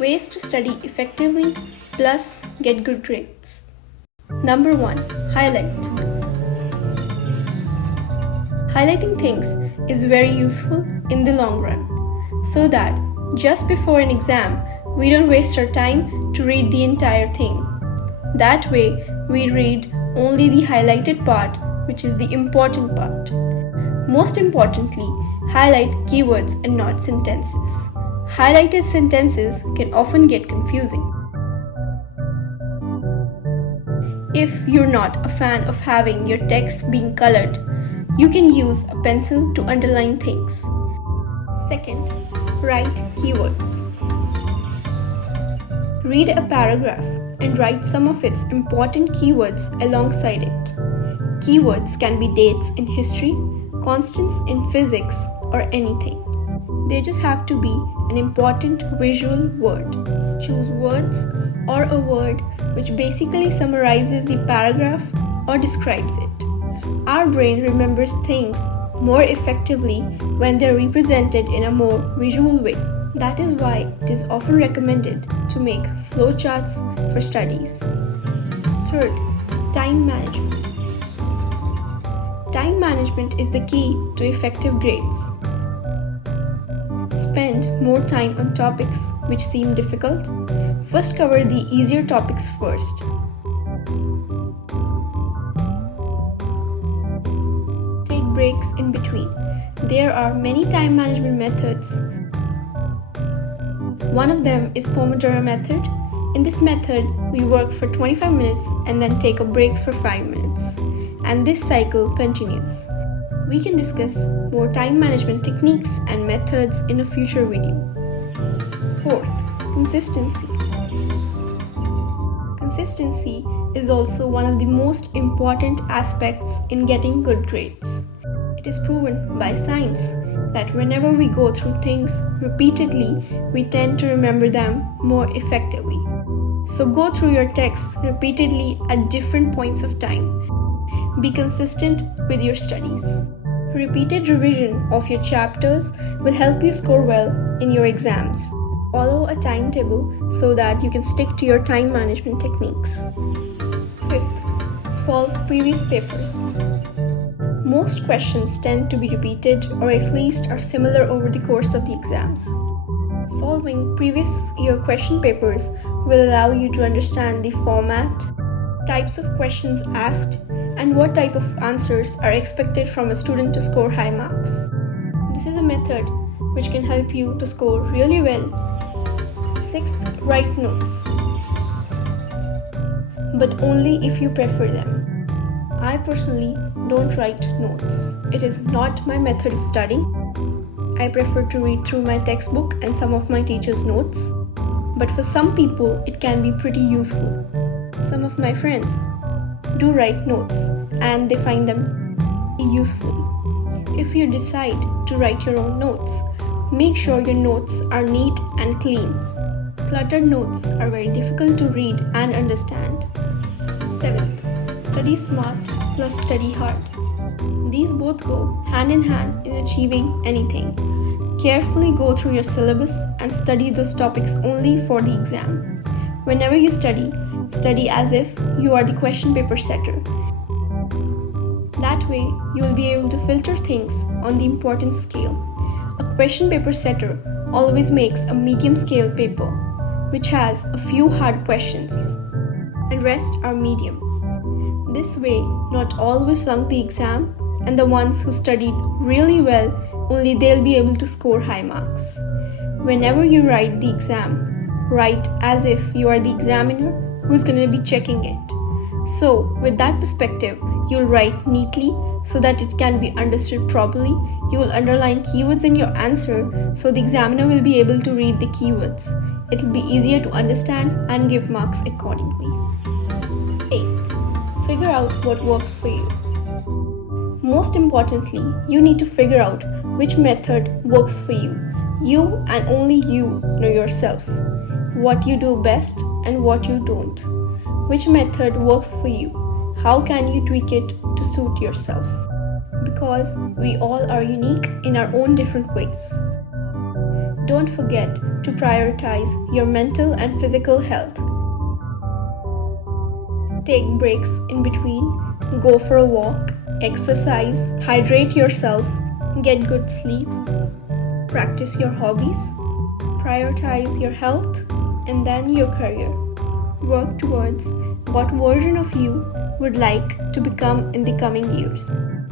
Ways to study effectively plus get good grades. Number 1. Highlight. Highlighting things is very useful in the long run, so that just before an exam, we don't waste our time to read the entire thing. That way, we read only the highlighted part, which is the important part. Most importantly, highlight keywords and not sentences. Highlighted sentences can often get confusing. If you're not a fan of having your text being colored, you can use a pencil to underline things. Second, write keywords. Read a paragraph and write some of its important keywords alongside it. Keywords can be dates in history, constants in physics, or anything. They just have to be an important visual word. Choose words or a word which basically summarizes the paragraph or describes it. Our brain remembers things more effectively when they're represented in a more visual way. That is why it is often recommended to make flowcharts for studies. Third, time management. Time management is the key to effective grades. Spend more time on topics which seem difficult. First, cover the easier topics first. Take breaks in between. There are many time management methods. One of them is Pomodoro method. In this method, we work for 25 minutes and then take a break for 5 minutes. And this cycle continues. We can discuss more time management techniques and methods in a future video. Fourth, consistency. Consistency is also one of the most important aspects in getting good grades. It is proven by science that whenever we go through things repeatedly, we tend to remember them more effectively. So go through your texts repeatedly at different points of time. Be consistent with your studies. Repeated revision of your chapters will help you score well in your exams. Follow a timetable so that you can stick to your time management techniques. Fifth, solve previous papers. Most questions tend to be repeated or at least are similar over the course of the exams. Solving previous year question papers will allow you to understand the format, types of questions asked, and what type of answers are expected from a student to score high marks. This is a method which can help you to score really well. Sixth, write notes. But only if you prefer them. I personally don't write notes. It is not my method of studying. I prefer to read through my textbook and some of my teacher's notes. But for some people, it can be pretty useful. Some of my friends do write notes and they find them useful. If you decide to write your own notes, make sure your notes are neat and clean. Cluttered notes are very difficult to read and understand. 7th, study smart plus study hard. These both go hand in hand in achieving anything. Carefully go through your syllabus and study those topics only for the exam. Whenever you study as if you are the question paper setter. That way, you will be able to filter things on the importance scale. A question paper setter always makes a medium scale paper, which has a few hard questions, and rest are medium. This way, not all will flunk the exam, and the ones who studied really well, only they'll be able to score high marks. Whenever you write the exam, write as if you are the examiner who's going to be checking it. So, with that perspective, you'll write neatly so that it can be understood properly. You will underline keywords in your answer so the examiner will be able to read the keywords. It will be easier to understand and give marks accordingly. 8th, figure out what works for you. Most importantly, you need to figure out which method works for you. You and only you know yourself, what you do best and what you don't. Which method works for you? How can you tweak it to suit yourself? Because we all are unique in our own different ways. don't forget to prioritize your mental and physical health. Take breaks in between, go for a walk, exercise, hydrate yourself, get good sleep, practice your hobbies, prioritize your health, and then your career. Work towards what version of you would like to become in the coming years.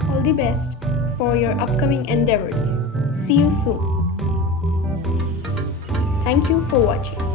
All the best for your upcoming endeavors. See you soon. Thank you for watching.